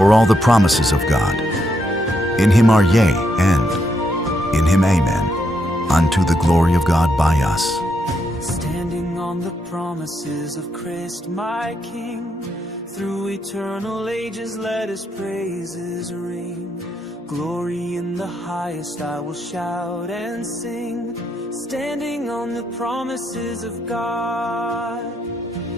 for all the promises of God. In him are yea, and in him amen, unto the glory of God by us. Standing on the promises of Christ my King, through eternal ages let his praises ring. Glory in the highest I will shout and sing, standing on the promises of God.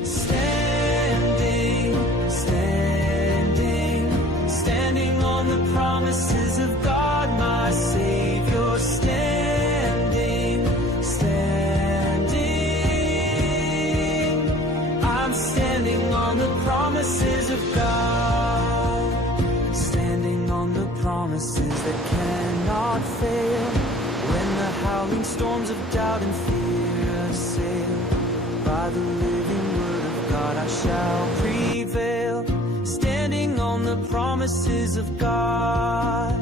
Standing, standing, standing on the promises of God my Savior. Standing, standing, I'm standing on the promises of God. Standing on the promises that cannot fail. When the howling storms of doubt and fear assail, by the living word of God I shall prevail. Standing on the promises of God.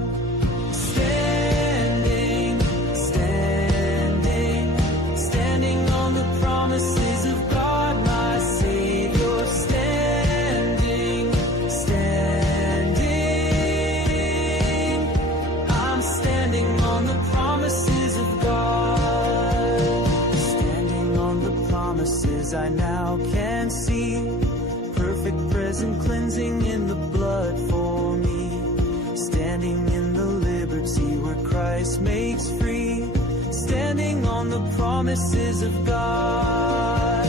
Standing, standing, standing on the promises of God my Savior. Standing, standing, I'm standing on the promises of God. Standing on the promises I now can see, perfect present cleansing in the blood for me. Standing in the liberty where Christ makes free. Standing on the promises of God.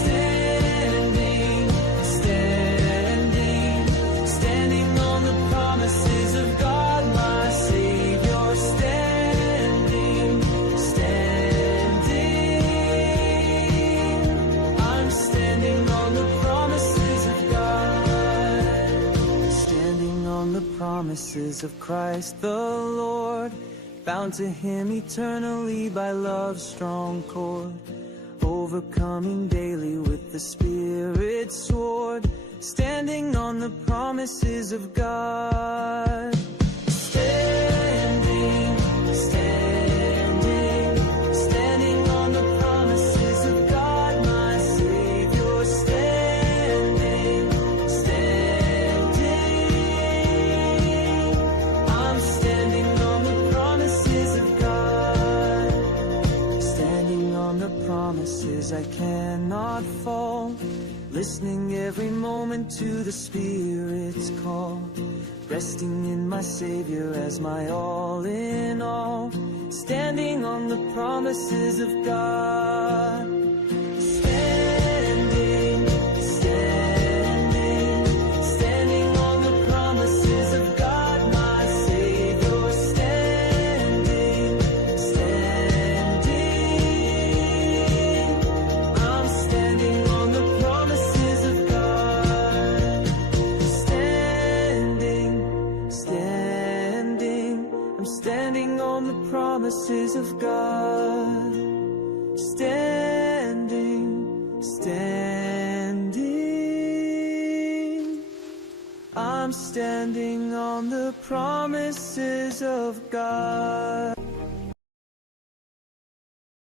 Standing, standing, standing on the promises of God my Savior. Standing, standing, I'm standing on the promises of God. Standing on the promises of Christ the Lord, bound to him eternally by love's strong cord, overcoming daily with the Spirit's sword. Standing on the promises of God. Standing, standing, standing on the promises of God my Savior. Standing, standing, I'm standing on the promises of God. Standing on the promises I cannot fall, listening every moment to the Spirit's call, resting in my Savior as my all in all. Standing on the promises of God. Standing, standing, standing on the promises of God my Savior. Standing, standing, I'm standing on the promises of God. Standing, standing, I'm standing on the promises of God. Standing, standing, I'm standing on the promises of God.